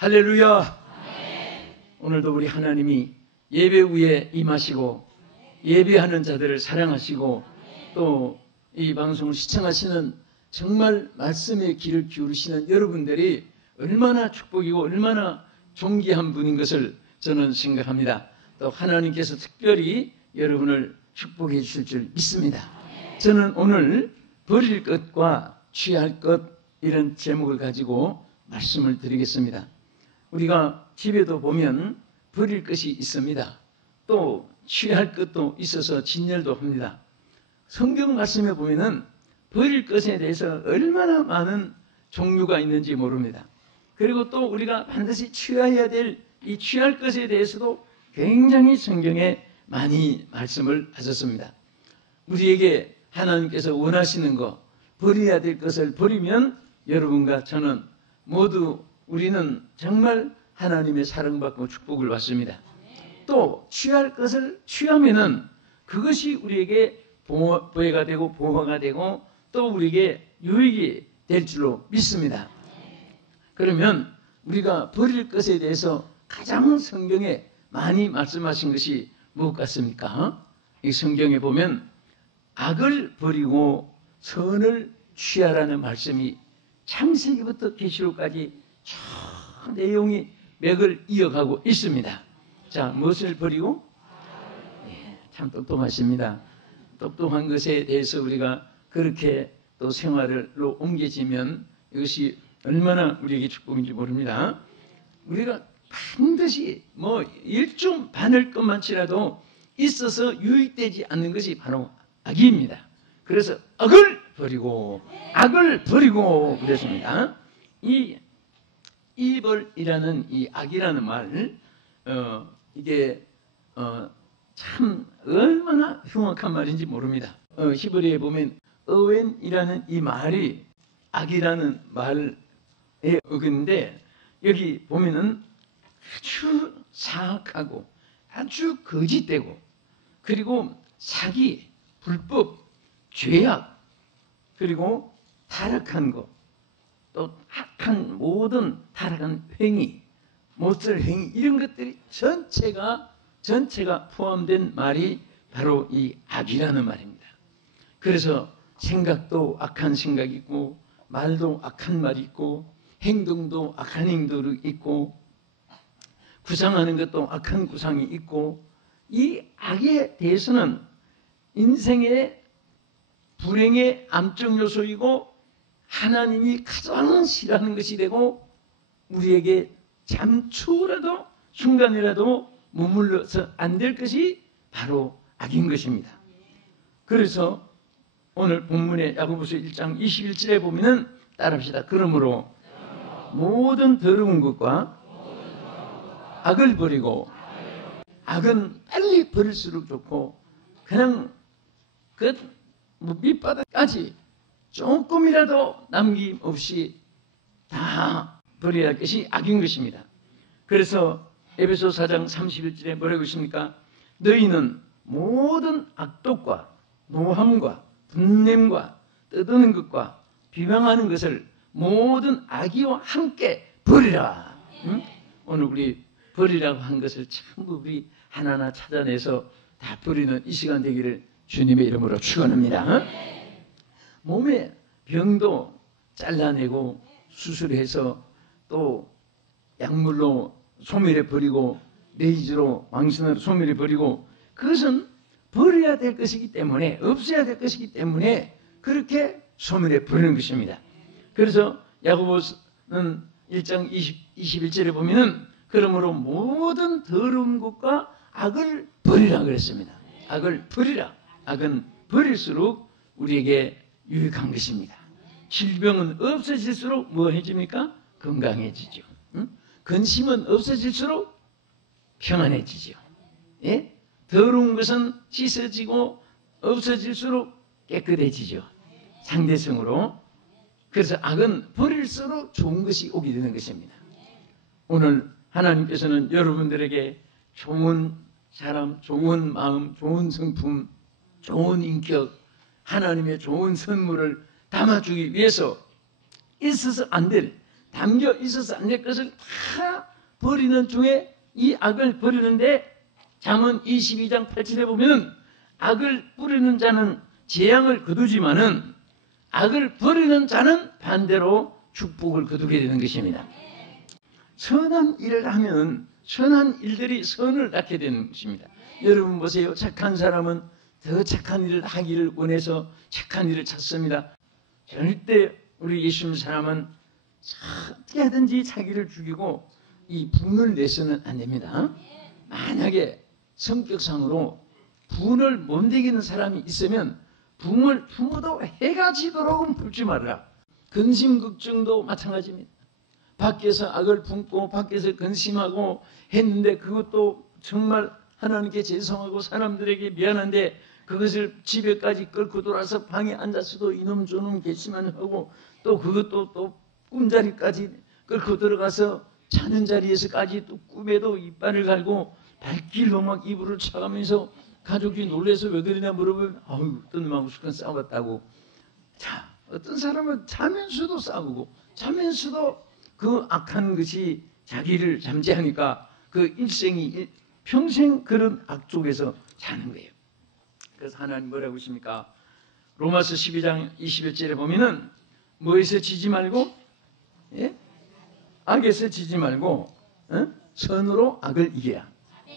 할렐루야. 오늘도 우리 하나님이 예배 후에 임하시고 예배하는 자들을 사랑하시고 또 이 방송을 시청하시는 정말 말씀의 귀를 기울이시는 여러분들이 얼마나 축복이고 얼마나 존귀한 분인 것을 저는 생각합니다. 또 하나님께서 특별히 여러분을 축복해 주실 줄 믿습니다. 저는 오늘 버릴 것과 취할 것 이런 제목을 가지고 말씀을 드리겠습니다. 우리가 집에도 보면 버릴 것이 있습니다. 또 취할 것도 있어서 진열도 합니다. 성경 말씀에 보면은 버릴 것에 대해서 얼마나 많은 종류가 있는지 모릅니다. 그리고 또 우리가 반드시 취해야 될 이 취할 것에 대해서도 굉장히 성경에 많이 말씀을 하셨습니다. 우리에게 하나님께서 원하시는 것, 버려야 될 것을 버리면 여러분과 저는 모두 우리는 정말 하나님의 사랑받고 축복을 받습니다. 또 취할 것을 취하면은 그것이 우리에게 보혜가 되고 보호가 되고 또 우리에게 유익이 될 줄로 믿습니다. 그러면 우리가 버릴 것에 대해서 가장 성경에 많이 말씀하신 것이 무엇 같습니까? 이 성경에 보면 악을 버리고 선을 취하라는 말씀이 창세기부터 계시록까지 저 내용이 맥을 이어가고 있습니다. 자, 무엇을 버리고? 참 똑똑하십니다. 똑똑한 것에 대해서 우리가 그렇게 또 생활로 옮겨지면 이것이 얼마나 우리에게 축복인지 모릅니다. 우리가 반드시 뭐 일종 반을 것만치라도 있어서 유익되지 않는 것이 바로 악입니다. 그래서 악을 버리고 그랬습니다. 이 이벌이라는 이 악이라는 말, 이게 참 얼마나 흉악한 말인지 모릅니다. 히브리에 보면 어웬이라는 이 말이 악이라는 말에 어근데 여기 보면은 아주 사악하고 아주 거짓되고 그리고 사기, 불법, 죄악 그리고 타락한 것 또 악한 모든 타락한 행위, 못할 행위 이런 것들이 전체가 포함된 말이 바로 이 악이라는 말입니다. 그래서 생각도 악한 생각이 있고 말도 악한 말이 있고 행동도 악한 행동이 있고 구상하는 것도 악한 구상이 있고 이 악에 대해서는 인생의 불행의 암적 요소이고 하나님이 가장 싫어하는 것이 되고 우리에게 잠초라도 순간이라도 머물러서 안 될 것이 바로 악인 것입니다. 그래서 오늘 본문의 야고보서 1장 21절에 보면은 따라합시다. 그러므로 모든 더러운 것과 악을 버리고 악은 빨리 버릴수록 좋고 그냥 그 밑바닥까지 조금이라도 남김없이 다 버려야 할 것이 악인 것입니다. 그래서 에베소 4장 31절에 뭐라고 있습니까? 너희는 모든 악독과 노함과 분냄과 떠드는 것과 비방하는 것을 모든 악의와 함께 버리라. 응? 오늘 우리 버리라고 한 것을 전부 우리 하나하나 찾아내서 다 버리는 이 시간 되기를 주님의 이름으로 축원합니다. 몸의 병도 잘라내고 수술해서 또 약물로 소멸해 버리고 레이저로 왕신으로 소멸해 버리고 그것은 버려야 될 것이기 때문에 없어야 될 것이기 때문에 그렇게 소멸해 버리는 것입니다. 그래서 야고보는 1장 21절에 보면은 그러므로 모든 더러운 것과 악을 버리라 그랬습니다. 악을 버리라. 악은 버릴수록 우리에게 유익한 것입니다. 질병은 없어질수록 뭐 해집니까? 건강해지죠. 응? 근심은 없어질수록 평안해지죠. 예? 더러운 것은 씻어지고 없어질수록 깨끗해지죠. 상대성으로. 그래서 악은 버릴수록 좋은 것이 오게 되는 것입니다. 오늘 하나님께서는 여러분들에게 좋은 사람, 좋은 마음, 좋은 성품, 좋은 인격, 하나님의 좋은 선물을 담아주기 위해서 있어서 안 될 담겨 있어서 안 될 것을 다 버리는 중에 이 악을 버리는데 잠언 22장 8절에 보면 악을 뿌리는 자는 재앙을 거두지만은 악을 버리는 자는 반대로 축복을 거두게 되는 것입니다. 선한 일을 하면 선한 일들이 선을 낳게 되는 것입니다. 여러분 보세요. 착한 사람은 더 착한 일을 하기를 원해서 착한 일을 찾습니다. 절대 우리 예수님 사람은 어떻게 하든지 자기를 죽이고 이 분을 내서는 안 됩니다. 만약에 성격상으로 분을 못 이기는 사람이 있으면 분을 품어도 해가 지도록은 품지 말라. 근심걱정도 마찬가지입니다. 밖에서 악을 품고 밖에서 근심하고 했는데 그것도 정말 하나님께 죄송하고 사람들에게 미안한데 그것을 집에까지 끌고 돌아서 방에 앉아서도 이놈 저놈 개시만 하고 또 그것도 또 꿈자리까지 끌고 들어가서 자는 자리에서까지 또 꿈에도 이빨을 갈고 발길로 막 이불을 차가면서 가족이 놀래서 왜 그러냐 물어보면 아유 어떤 놈하고 수건 싸웠다고. 자, 어떤 사람은 자면서도 싸우고 자면서도 그 악한 것이 자기를 잠재하니까 그 일생이 평생 그런 악 속에서 사는 거예요. 그래서 하나님 뭐라고 하십니까? 로마서 12장 21절에 보면은 뭐에서 지지 말고 예? 악에서 지지 말고 선으로 악을 이겨야.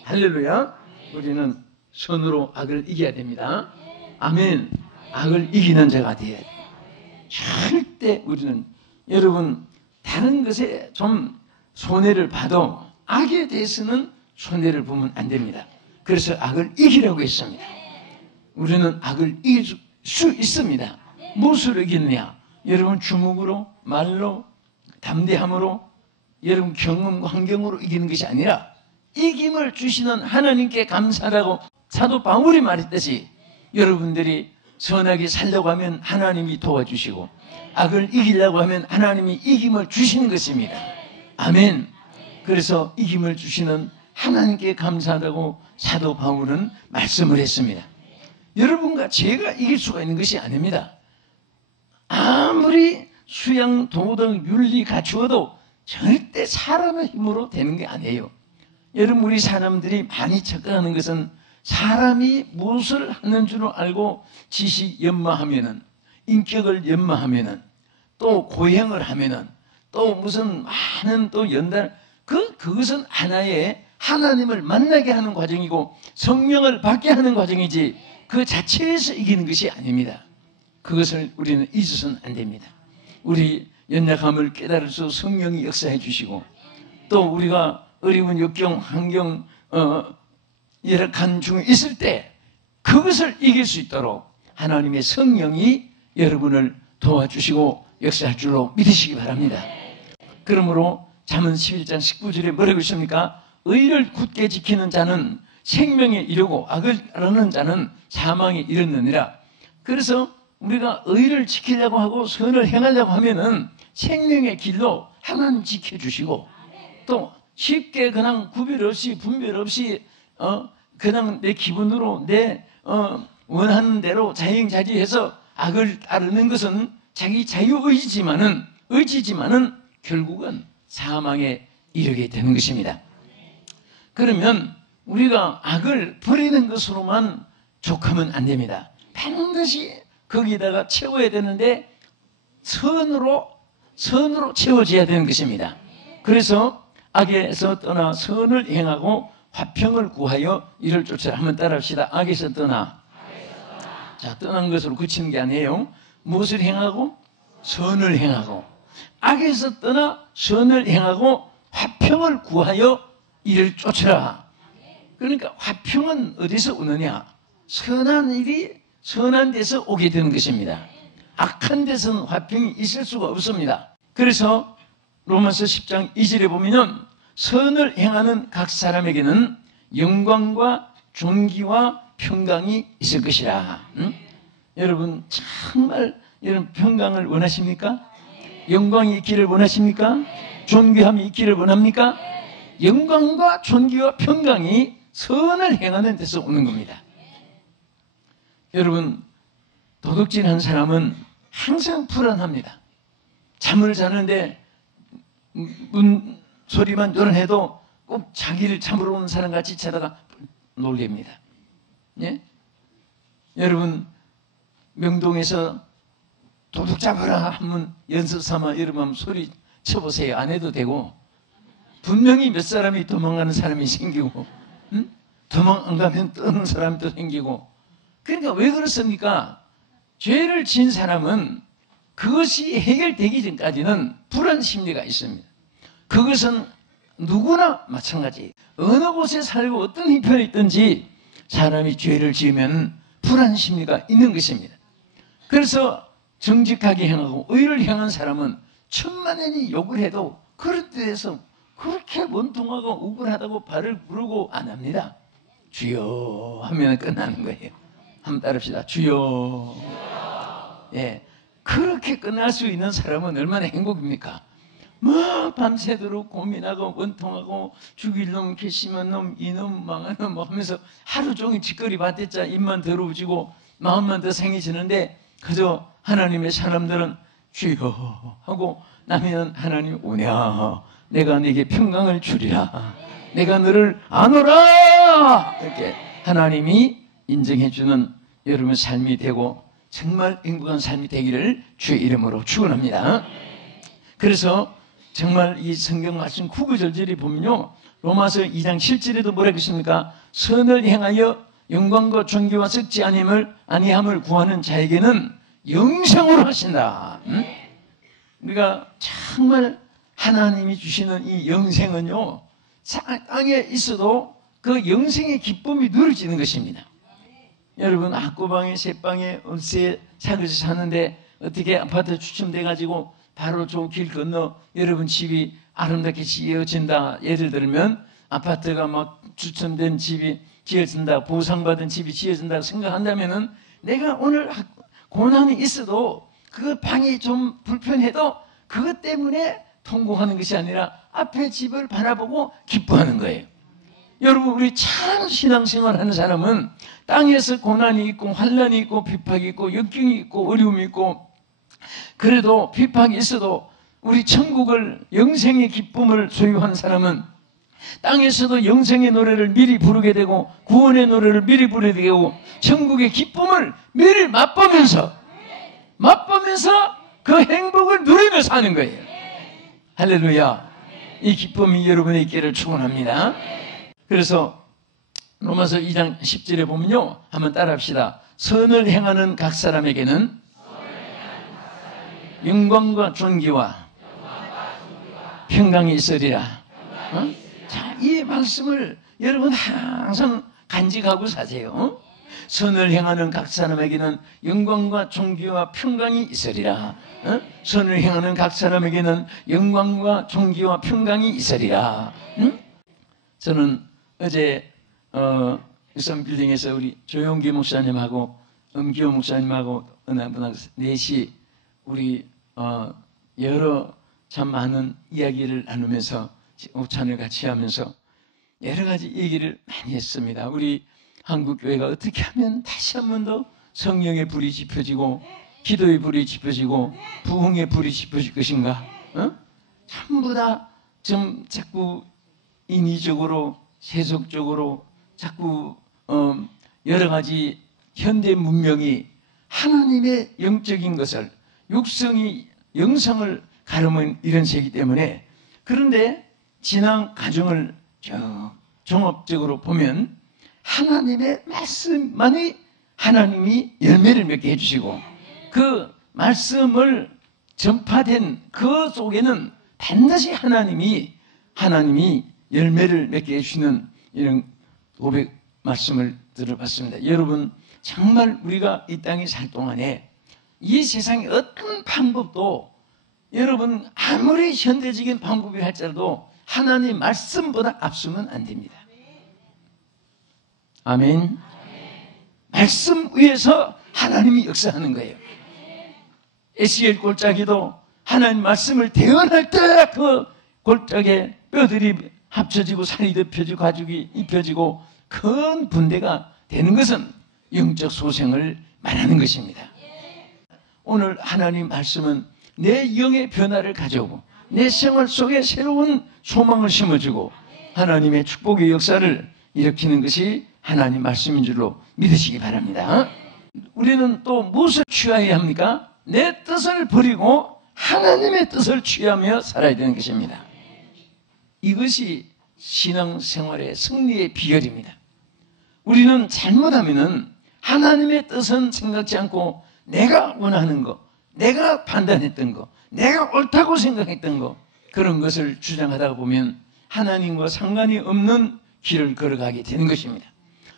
할렐루야. 우리는 선으로 악을 이겨야 됩니다. 아멘. 악을 이기는 자가 되어야 돼요. 절대 우리는 여러분 다른 것에 좀 손해를 봐도 악에 대해서는 손해를 보면 안 됩니다. 그래서 악을 이기라고 했습니다. 우리는 악을 이길 수 있습니다. 무엇으로 이기느냐? 여러분 주먹으로, 말로, 담대함으로, 여러분 경험과 환경으로 이기는 것이 아니라 이김을 주시는 하나님께 감사하라고 사도 바울이 말했듯이 여러분들이 선하게 살려고 하면 하나님이 도와주시고 악을 이기려고 하면 하나님이 이김을 주시는 것입니다. 아멘. 그래서 이김을 주시는 하나님께 감사하다고 사도 바울은 말씀을 했습니다. 여러분과 제가 이길 수가 있는 것이 아닙니다. 아무리 수양, 도덕, 윤리 갖추어도 절대 사람의 힘으로 되는 게 아니에요. 여러분 우리 사람들이 많이 착각하는 것은 사람이 무엇을 하는 줄 알고 지식 연마하면은 인격을 연마하면은 또 고행을 하면은 또 무슨 많은 또 연단 그것은 하나의 하나님을 만나게 하는 과정이고 성령을 받게 하는 과정이지 그 자체에서 이기는 것이 아닙니다. 그것을 우리는 잊어서는 안 됩니다. 우리 연약함을 깨달아서 성령이 역사해 주시고 또 우리가 어려운 역경, 환경, 열악한 중에 있을 때 그것을 이길 수 있도록 하나님의 성령이 여러분을 도와주시고 역사할 줄로 믿으시기 바랍니다. 그러므로 잠언 11장 19절에 뭐라고 있습니까? 의를 굳게 지키는 자는 생명에 이르고 악을 따르는 자는 사망에 이르느니라. 그래서 우리가 의를 지키려고 하고 선을 행하려고 하면은 생명의 길로 하나님 지켜주시고 또 쉽게 그냥 구별 없이 분별 없이 그냥 내 기분으로 내 원하는 대로 자행자지해서 악을 따르는 것은 자기 자유의지지만은 결국은 사망에 이르게 되는 것입니다. 그러면 우리가 악을 버리는 것으로만 족하면 안 됩니다. 반드시 거기다가 채워야 되는데 선으로 채워져야 되는 것입니다. 그래서 악에서 떠나 선을 행하고 화평을 구하여 이를 쫓아라. 한번 따라합시다. 악에서 떠나. 자, 떠난 것으로 그치는 게 아니에요. 무엇을 행하고? 선을 행하고. 악에서 떠나 선을 행하고 화평을 구하여 이를 쫓아라. 그러니까 화평은 어디서 오느냐? 선한 일이 선한 데서 오게 되는 것입니다. 악한 데서는 화평이 있을 수가 없습니다. 그래서 로마서 10장 2절에 보면은 선을 행하는 각 사람에게는 영광과 존귀와 평강이 있을 것이라. 여러분 정말 여러분 평강을 원하십니까? 영광이 있기를 원하십니까? 존귀함이 있기를 원합니까? 영광과 존귀와 평강이 선을 행하는 데서 오는 겁니다. 여러분 도둑질한 사람은 항상 불안합니다. 잠을 자는데 문 소리만 요란해도 꼭 자기를 참으러 오는 사람 같이 찾아가 놀랍니다. 예? 여러분 명동에서 도둑 잡아라 하면 연습 삼아 여러분 한번 소리 쳐보세요. 안 해도 되고 분명히 몇 사람이 도망가는 사람이 생기고 도망 안 가면 떠는 사람이 또 생기고 그러니까 왜 그렇습니까? 죄를 지은 사람은 그것이 해결되기 전까지는 불안 심리가 있습니다. 그것은 누구나 마찬가지. 어느 곳에 살고 어떤 형편에 있든지 사람이 죄를 지으면 불안 심리가 있는 것입니다. 그래서 정직하게 행하고 의를 행한 사람은 천만년이 욕을 해도 그런 데에서 그렇게 원통하고 억울하다고 발을 부르고 안 합니다. 주여 하면 끝나는 거예요. 한번 따릅시다. 주여. 예, 그렇게 끝날 수 있는 사람은 얼마나 행복입니까? 뭐 밤새도록 고민하고 원통하고 죽일 놈, 괘씸한 놈, 이놈, 망한 놈 뭐 하면서 하루 종일 짓거리 받댔자 입만 더러워지고 마음만 더 생겨지는데 그저 하나님의 사람들은 주여 하고 나면 하나님 오냐 내가 네게 평강을 주리라 내가 너를 아노라 이렇게 하나님이 인정해주는 여러분의 삶이 되고 정말 행복한 삶이 되기를 주의 이름으로 축원합니다. 그래서 정말 이 성경 말씀 구구절절히 보면요 로마서 2장 7절에도 뭐라 했습니까? 선을 행하여 영광과 존귀와 썩지 아니함을 구하는 자에게는 영생으로 하신다. 우리가 정말 하나님이 주시는 이 영생은요 땅에 있어도 그 영생의 기쁨이 누려지는 것입니다. 여러분 학구방에 새방에 을세에 살면서 사는데 어떻게 아파트 추첨돼가지고 바로 저 길 건너 여러분 집이 아름답게 지어진다. 예를 들면 아파트가 막 추첨된 집이 지어진다. 보상받은 집이 지어진다 생각한다면은 내가 오늘 고난이 있어도 그 방이 좀 불편해도 그것 때문에 통곡하는 것이 아니라 앞에 집을 바라보고 기뻐하는 거예요. 여러분 우리 참 신앙생활 하는 사람은 땅에서 고난이 있고 환난이 있고 비박이 있고 역경이 있고 어려움이 있고 그래도 비박이 있어도 우리 천국을 영생의 기쁨을 소유한 사람은 땅에서도 영생의 노래를 미리 부르게 되고 구원의 노래를 미리 부르게 되고 천국의 기쁨을 미리 맛보면서 그 행복을 누리며 사는 거예요. 할렐루야. 이 기쁨이 여러분의 있기를 축원합니다. 그래서 로마서 2장 10절에 보면요 한번 따라합시다. 선을 행하는 각 사람에게는 영광과 존귀와 평강이 있으리라. 자, 이 말씀을 여러분 항상 간직하고 사세요. 선을 행하는 각 사람에게는 영광과 존귀와 평강이 있으리라. 선을 행하는 각 사람에게는 영광과 존귀와 평강이 있으리라. 저는 어제 일산빌딩에서 우리 조용기 목사님하고 엄기호 목사님하고 어느 분하고 4시 우리 여러 참 많은 이야기를 나누면서 오찬을 같이 하면서 여러 가지 얘기를 많이 했습니다. 우리 한국교회가 어떻게 하면 다시 한 번 더 성령의 불이 지펴지고 기도의 불이 지펴지고 부흥의 불이 지펴질 것인가? 전부 다 좀 자꾸 인위적으로 세속적으로 자꾸 여러 가지 현대 문명이 하나님의 영적인 것을 육성이 영성을 가르는 이런 세기 때문에 그런데 지난 가정을 종합적으로 보면 하나님의 말씀만이 하나님이 열매를 맺게 해주시고 그 말씀을 전파된 그 속에는 반드시 하나님이 열매를 맺게 해주시는 이런 고백 말씀을 들어봤습니다. 여러분 정말 우리가 이 땅에 살 동안에 이 세상의 어떤 방법도 여러분 아무리 현대적인 방법이 할지라도 하나님 말씀보다 앞서면 안 됩니다. 아멘. 말씀 위에서 하나님이 역사하는 거예요. 에스겔 골짜기도 하나님 말씀을 대언할 때 그 골짜기에 뼈들이 합쳐지고 살이 덮여지고 가죽이 입혀지고 큰 분대가 되는 것은 영적 소생을 말하는 것입니다. 오늘 하나님 말씀은 내 영의 변화를 가져오고 내 생활 속에 새로운 소망을 심어주고 하나님의 축복의 역사를 일으키는 것이 하나님 말씀인 줄로 믿으시기 바랍니다. 우리는 또 무엇을 취해야 합니까? 내 뜻을 버리고 하나님의 뜻을 취하며 살아야 되는 것입니다. 이것이 신앙생활의 승리의 비결입니다. 우리는 잘못하면은 하나님의 뜻은 생각지 않고 내가 원하는 거, 내가 판단했던 거, 내가 옳다고 생각했던 거, 그런 것을 주장하다가 보면 하나님과 상관이 없는 길을 걸어가게 되는 것입니다.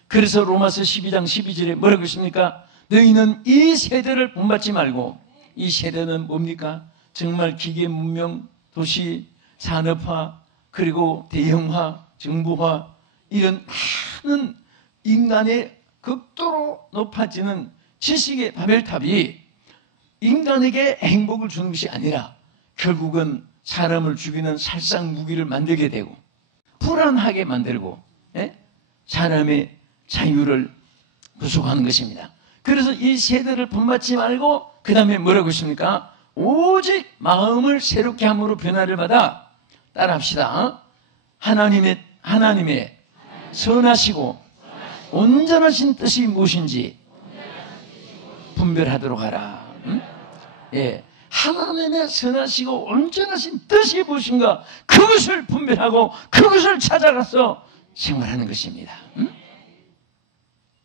그래서 로마서 12장 12절에 뭐라고 했습니까? 너희는 이 세대를 본받지 말고, 이 세대는 뭡니까? 정말 기계 문명, 도시, 산업화, 그리고 대형화, 정부화, 이런 많은 인간의 극도로 높아지는 지식의 바벨탑이 인간에게 행복을 주는 것이 아니라 결국은 사람을 죽이는 살상 무기를 만들게 되고 불안하게 만들고 사람의 자유를 부수하는 것입니다. 그래서 이 세대를 본받지 말고 그 다음에 뭐라고 했습니까? 오직 마음을 새롭게 함으로 변화를 받아 따라합시다. 하나님의 선하시고 온전하신 뜻이 무엇인지 분별하도록 하라. 하나님의 선하시고 온전하신 뜻이 무엇인가, 그것을 분별하고 그것을 찾아가서 생활하는 것입니다.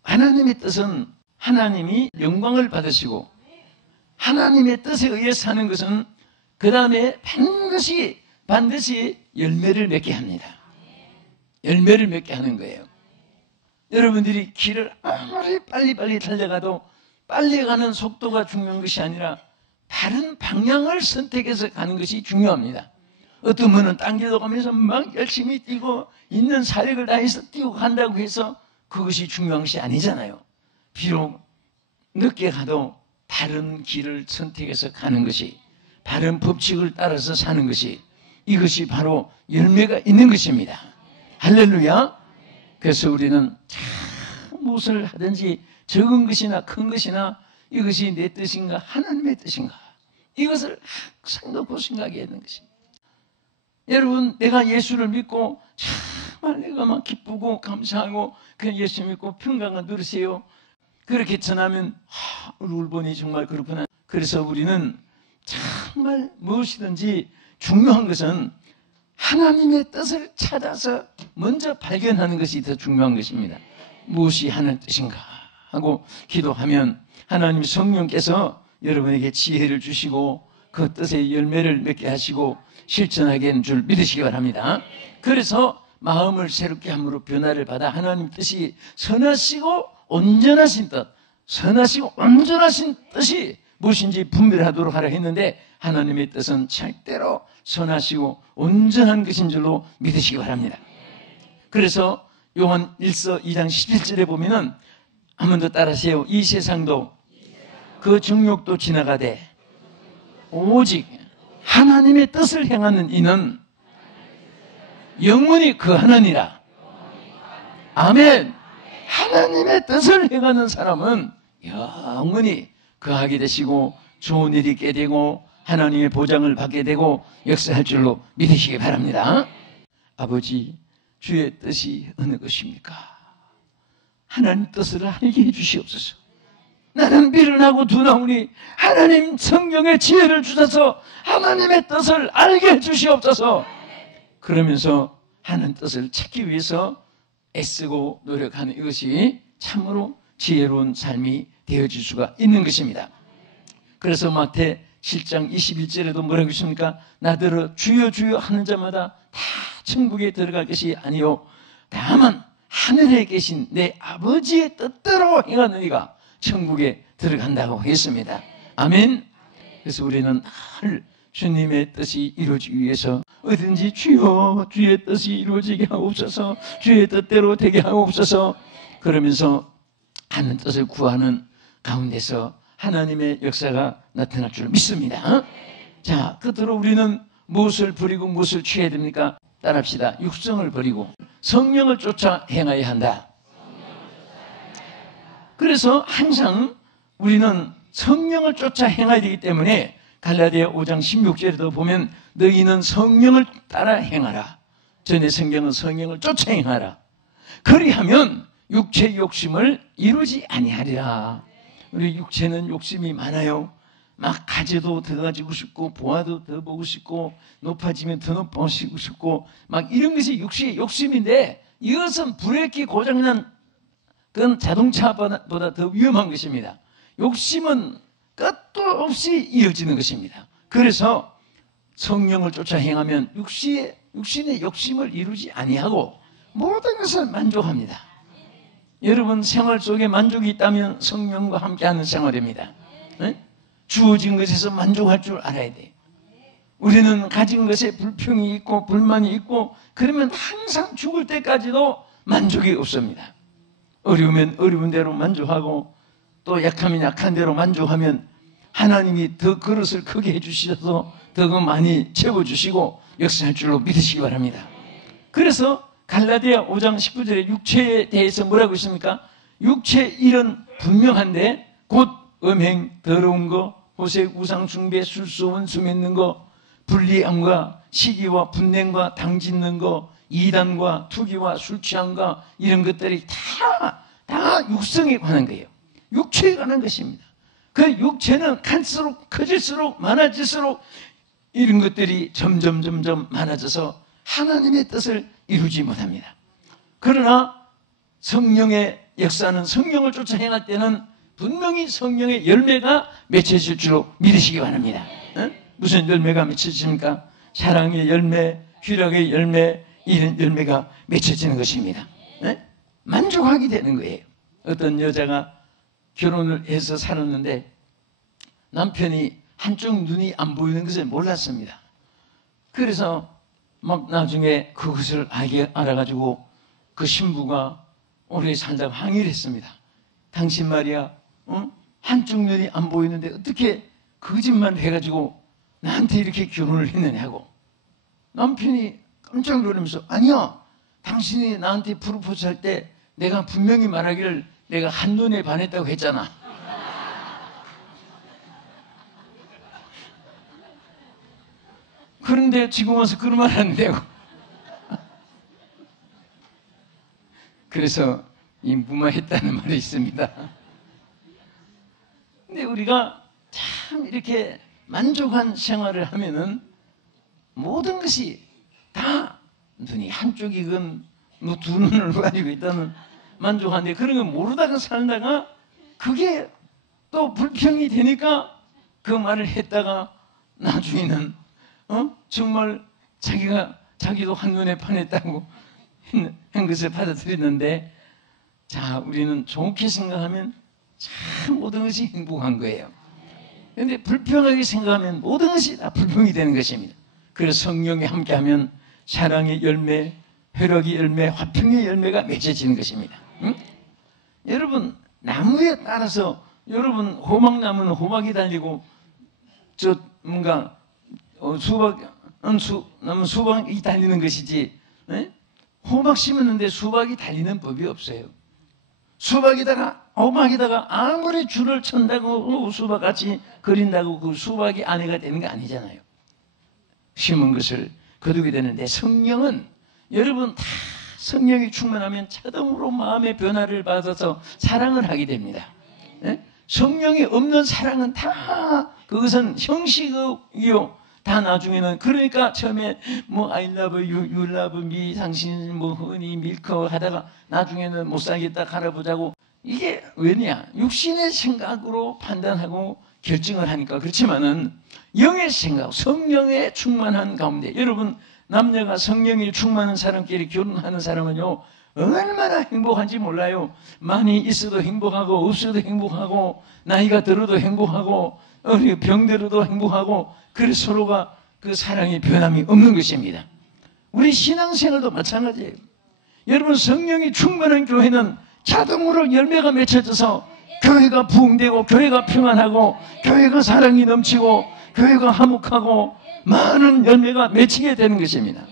하나님의 뜻은 하나님이 영광을 받으시고 하나님의 뜻에 의해 사는 것은 그 다음에 반드시 열매를 맺게 합니다. 열매를 맺게 하는 거예요. 여러분들이 길을 아무리 빨리 달려가도 빨리 가는 속도가 중요한 것이 아니라 다른 방향을 선택해서 가는 것이 중요합니다. 어떤 분은 당겨도 가면서 막 열심히 뛰고 있는 사력을 다해서 뛰고 간다고 해서 그것이 중요한 것이 아니잖아요. 비록 늦게 가도 바른 길을 선택해서 가는 것이, 바른 법칙을 따라서 사는 것이, 이것이 바로 열매가 있는 것입니다. 할렐루야. 그래서 우리는 무엇을 하든지 적은 것이나 큰 것이나 이것이 내 뜻인가 하나님의 뜻인가, 이것을 항상 놓고 생각해야 하는 것입니다. 여러분, 내가 예수를 믿고 정말 내가 막 기쁘고 감사하고 그냥 예수 믿고 평강을 누리세요. 그렇게 전하면 우리 울보니 정말 그렇구나. 그래서 우리는 정말 무엇이든지 중요한 것은 하나님의 뜻을 찾아서 먼저 발견하는 것이 더 중요한 것입니다. 무엇이 하나님의 뜻인가 하고 기도하면 하나님 성령께서 여러분에게 지혜를 주시고 그 뜻의 열매를 맺게 하시고 실천하게 하는 줄 믿으시기 바랍니다. 그래서 마음을 새롭게 함으로 변화를 받아 하나님 뜻이 선하시고 온전하신 뜻, 선하시고 온전하신 뜻이 무엇인지 분별하도록 하라 했는데 하나님의 뜻은 절대로 선하시고 온전한 것인 줄로 믿으시기 바랍니다. 그래서 요한 1서 2장 17절에 보면은 한 번 더 따라하세요. 이 세상도 그 정욕도 지나가되 오직 하나님의 뜻을 행하는 이는 영원히 거하느니라. 아멘. 하나님의 뜻을 행하는 사람은 영원히 거하게 되시고 좋은 일이 있게 되고 하나님의 보장을 받게 되고 역사할 줄로 믿으시기 바랍니다. 아버지, 주의 뜻이 어느 것입니까? 하나님 뜻을 알게 해주시옵소서. 나는 미련하고 두나오니 하나님 성령의 지혜를 주셔서 하나님의 뜻을 알게 해주시옵소서. 그러면서 하나님 뜻을 찾기 위해서 애쓰고 노력하는 이것이 참으로 지혜로운 삶이 되어질 수가 있는 것입니다. 그래서 마태 7장 21절에도 뭐라고 했습니까? 나더러 주여 주여 하는 자마다 다 천국에 들어갈 것이 아니요 다만 하늘에 계신 내 아버지의 뜻대로 행하는 이가 천국에 들어간다고 했습니다. 아멘. 그래서 우리는 늘 주님의 뜻이 이루어지기 위해서 어딘지 주여 주의 뜻이 이루어지게 하옵소서, 주의 뜻대로 되게 하옵소서, 그러면서 하는 뜻을 구하는 가운데서 하나님의 역사가 나타날 줄 믿습니다. 자, 끝으로 우리는 무엇을 버리고 무엇을 취해야 됩니까? 따라합시다. 육성을 버리고 성령을 쫓아 행해야 한다. 그래서 항상 우리는 성령을 쫓아 행해야 되기 때문에 갈라디아 5장 16절에도 보면 너희는 성령을 따라 행하라. 전에 성경은 성령을 쫓아 행하라. 그리하면 육체의 욕심을 이루지 아니하리라. 우리 육체는 욕심이 많아요. 막 가져도 더 가지고 싶고, 보아도 더 보고 싶고, 높아지면 더 높아지고 싶고, 막 이런 것이 욕심인데, 이것은 브레이크 고장난 그건 자동차보다 더 위험한 것입니다. 욕심은 끝도 없이 이어지는 것입니다. 그래서 성령을 쫓아 행하면 육신의 욕심을 이루지 아니하고 모든 것을 만족합니다. 여러분 생활 속에 만족이 있다면 성령과 함께하는 생활입니다. 네? 주어진 것에서 만족할 줄 알아야 돼요. 우리는 가진 것에 불평이 있고 불만이 있고 그러면 항상 죽을 때까지도 만족이 없습니다. 어려우면 어려운 대로 만족하고 또 약하면 약한 대로 만족하면 하나님이 더 그릇을 크게 해주셔서 더 많이 채워주시고 역사할 줄로 믿으시기 바랍니다. 그래서 갈라디아 5장 19절에 육체에 대해서 뭐라고 있습니까? 육체 일은 분명한데 곧 음행, 더러운 거, 호색, 우상 숭배, 술수, 원수 맺는 거, 불리함과 시기와 분냉과 당짓는 거, 이단과 투기와 술 취함과 이런 것들이 다 육성에 관한 거예요. 육체에 관한 것입니다. 그 육체는 클수록 커질수록 많아질수록 이런 것들이 점점 많아져서 하나님의 뜻을 이루지 못합니다. 그러나 성령의 역사는 성령을 쫓아 행할 때는 분명히 성령의 열매가 맺혀질 줄로 믿으시기 바랍니다. 무슨 열매가 맺혀집니까? 사랑의 열매, 희락의 열매, 이런 열매가 맺혀지는 것입니다. 만족하게 되는 거예요. 어떤 여자가 결혼을 해서 살았는데 남편이 한쪽 눈이 안 보이는 것을 몰랐습니다. 그래서 막 나중에 그것을 알아가지고 그 신부가 오래 살다가 항의를 했습니다. 당신 말이야, 한쪽 눈이 안 보이는데 어떻게 거짓말 해가지고 나한테 이렇게 결혼을 했느냐고. 남편이 깜짝 놀라면서 아니야, 당신이 나한테 프로포즈 할 때 내가 분명히 말하기를 내가 한눈에 반했다고 했잖아. 그런데 지금 와서 그런 말 하는데요. 그래서 이 무마했다는 말이 있습니다. 근데 우리가 참 이렇게 만족한 생활을 하면은 모든 것이 다 눈이 한쪽이건 뭐 두 눈을 가지고 있다는 만족하는데 그런 거 모르다가 살다가 그게 또 불평이 되니까 그 말을 했다가 나중에는 정말 자기도 한눈에 반했다고 한 것을 받아들였는데, 자, 우리는 좋게 생각하면 참 모든 것이 행복한 거예요. 그런데 불평하게 생각하면 모든 것이 다 불평이 되는 것입니다. 그래서 성령이 함께하면 사랑의 열매, 회력의 열매, 화평의 열매가 맺어지는 것입니다. 여러분 나무에 따라서 여러분 호박나무는 호박이 달리고 뭔가 나무 수박이 달리는 것이지, 호박 심었는데 수박이 달리는 법이 없어요. 호박에다가 아무리 줄을 천다고 수박같이 그린다고 그 수박이 아내가 되는 게 아니잖아요. 심은 것을 거두게 되는데 성령은 여러분 다 성령이 충만하면 자동으로 마음의 변화를 받아서 사랑을 하게 됩니다. 성령이 없는 사랑은 다 그것은 형식이요. 다 나중에는 그러니까 처음에 뭐 I love you, you love me, 당신 뭐 흔히 밀커 하다가 나중에는 못 살겠다 갈아보자고, 이게 왜냐? 육신의 생각으로 판단하고 결정을 하니까. 그렇지만은 영의 생각, 성령의 충만한 가운데, 여러분 남녀가 성령이 충만한 사람끼리 결혼하는 사람은요 얼마나 행복한지 몰라요. 많이 있어도 행복하고 없어도 행복하고 나이가 들어도 행복하고 병들어도 행복하고, 그래서 서로가 그 사랑의 변함이 없는 것입니다. 우리 신앙생활도 마찬가지예요. 여러분 성령이 충만한 교회는 자동으로 열매가 맺혀져서 교회가 부흥되고 교회가 평안하고 교회가 사랑이 넘치고 교회가 화목하고 많은 열매가 맺히게 되는 것입니다.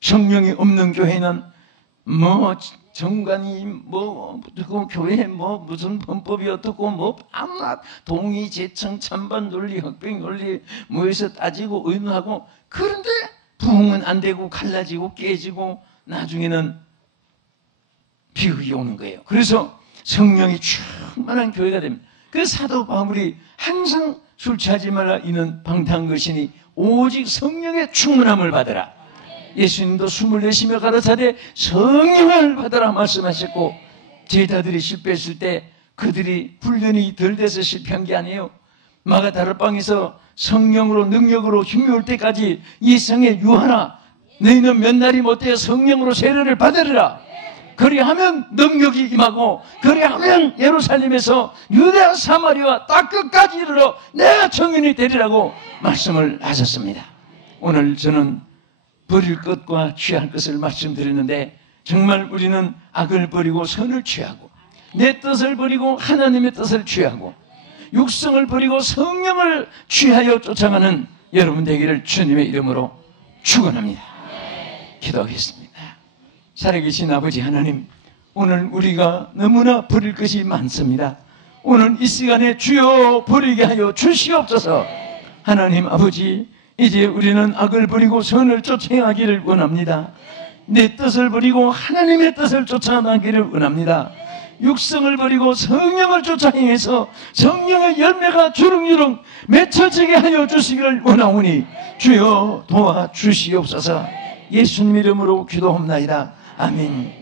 성령이 없는 교회는 뭐 정관이 그 교회 무슨 헌법이 어떻고 아무나 동의, 재청, 찬반 논리, 흑백 논리 해서 따지고 의논하고, 그런데 부흥은 안 되고 갈라지고 깨지고 나중에는 비극이 오는 거예요. 그래서 성령이 충만한 교회가 됩니다. 그 사도 바울이 항상 술 취하지 말라 이는 방탕한 것이니 오직 성령의 충만함을 받으라. 예수님도 숨을 내쉬며 가라사대 성령을 받으라 말씀하셨고, 제자들이 실패했을 때 그들이 훈련이 덜 돼서 실패한 게 아니에요. 마가다락방에서 성령으로 능력으로 힘이 올 때까지 이 성에 유하라. 너희는 몇 날이 못되어 성령으로 세례를 받으리라. 그리하면 능력이 임하고, 그리하면 예루살렘에서 유대와 사마리아 딱 끝까지 이르러 내가 증인이 되리라고 말씀을 하셨습니다. 오늘 저는 버릴 것과 취할 것을 말씀드렸는데, 정말 우리는 악을 버리고 선을 취하고, 내 뜻을 버리고 하나님의 뜻을 취하고, 육성을 버리고 성령을 취하여 쫓아가는 여러분 되기를 주님의 이름으로 축원합니다. 기도하겠습니다. 살아계신 아버지 하나님, 오늘 우리가 너무나 버릴 것이 많습니다. 오늘 이 시간에 주여 버리게 하여 주시옵소서. 하나님 아버지, 이제 우리는 악을 버리고 선을 쫓아가기를 원합니다. 내 뜻을 버리고 하나님의 뜻을 쫓아가기를 원합니다. 육성을 버리고 성령을 쫓아행해서 성령의 열매가 주렁주렁 맺혀지게 하여 주시기를 원하오니 주여 도와주시옵소서. 예수님 이름으로 기도합나이다. 아멘.